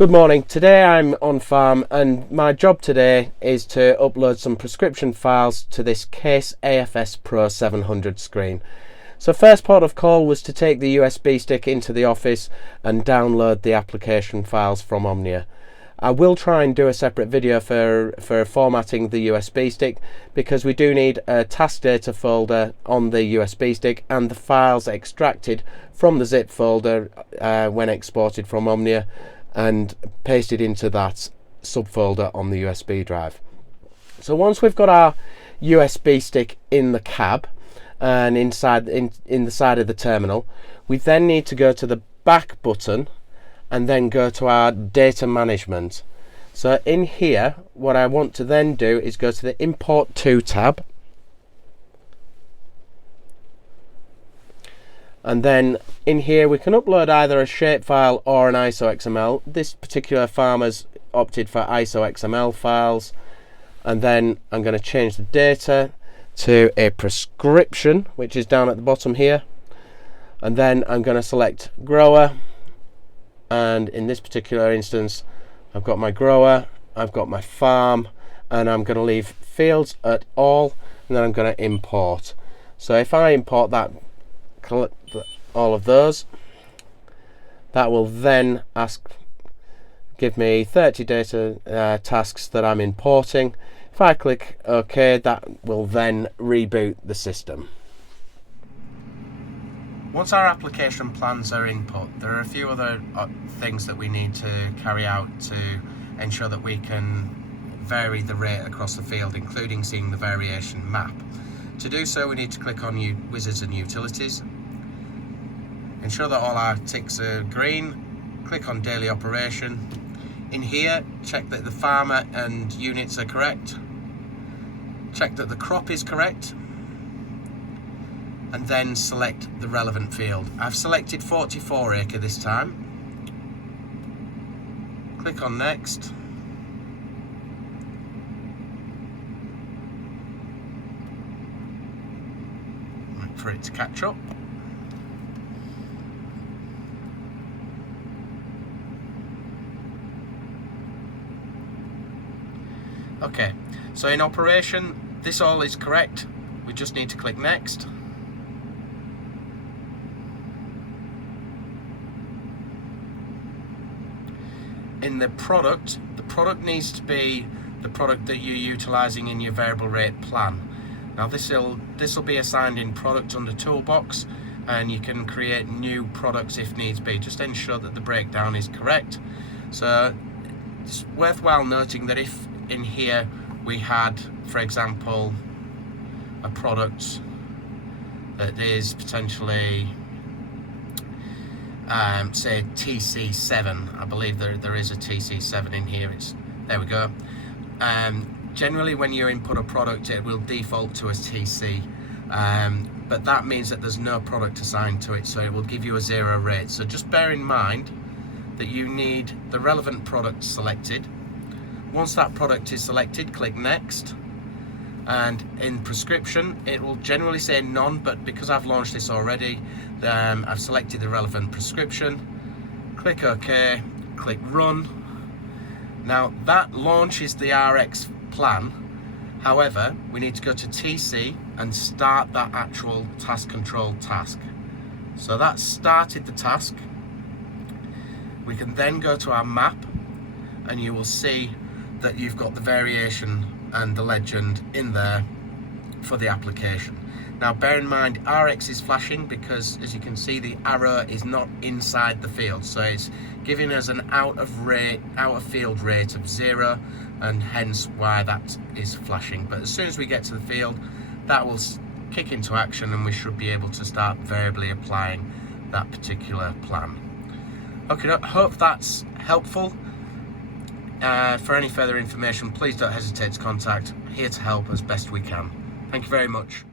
Good morning. Today I'm on farm and my job today is to upload some prescription files to this Case AFS Pro 700 screen. So first port of call was to take the USB stick into the office and download the application files from Omnia. I will try and do a separate video for formatting the USB stick, because we do need a task data folder on the USB stick and the files extracted from the zip folder when exported from Omnia and pasted into that subfolder on the USB drive. So once we've got our USB stick in the cab and inside in the side of the terminal, we then need to go to the back button and then go to our data management. So in here, what I want to then do is go to the Import To tab, and then in here we can upload either a shapefile or an ISO XML. This particular farmer's opted for ISO XML files, and then I'm going to change the data to a prescription, which is down at the bottom here, and then I'm going to select grower, and in this particular instance I've got my grower, I've got my farm, and I'm going to leave fields at all, and then I'm going to import. So if I import that, all of those, that will then give me 30 data tasks that I'm importing. If I click OK, that will then reboot the system. Once our application plans are input, there are a few other things that we need to carry out to ensure that we can vary the rate across the field, including seeing the variation map. To do so, we need to click on Wizards and Utilities. Ensure that all our ticks are green. Click on Daily Operation. In here, check that the farmer and units are correct. Check that the crop is correct, and then select the relevant field. I've selected 44 acre this time. Click on Next. Wait for it to catch up. Okay, so in operation, this all is correct. We just need to click Next. In the product needs to be the product that you're utilizing in your variable rate plan. Now this will be assigned in product under toolbox, and you can create new products if needs be. Just ensure that the breakdown is correct. So it's worthwhile noting that if in here we had, for example, a product that is potentially say TC7, I believe there is a TC7 in here. There we go. Generally when you input a product, it will default to a TC, but that means that there's no product assigned to it, so it will give you a 0 rate. So just bear in mind that you need the relevant product selected. Once that product is selected, click Next, and in prescription it will generally say none, but because I've launched this already, I've selected the relevant prescription. Click OK, click Run. Now that launches the RX plan. However, we need to go to TC and start that actual task control task. So that's started the task. We can then go to our map, and you will see that you've got the variation and the legend in there for the application. Now bear in mind, RX is flashing because, as you can see, the arrow is not inside the field, so it's giving us an out of field rate of 0, and hence why that is flashing. But as soon as we get to the field, that will kick into action, and we should be able to start variably applying that particular plan. Okay, I hope that's helpful. For any further information, please don't hesitate to contact. Here to help as best we can. Thank you very much.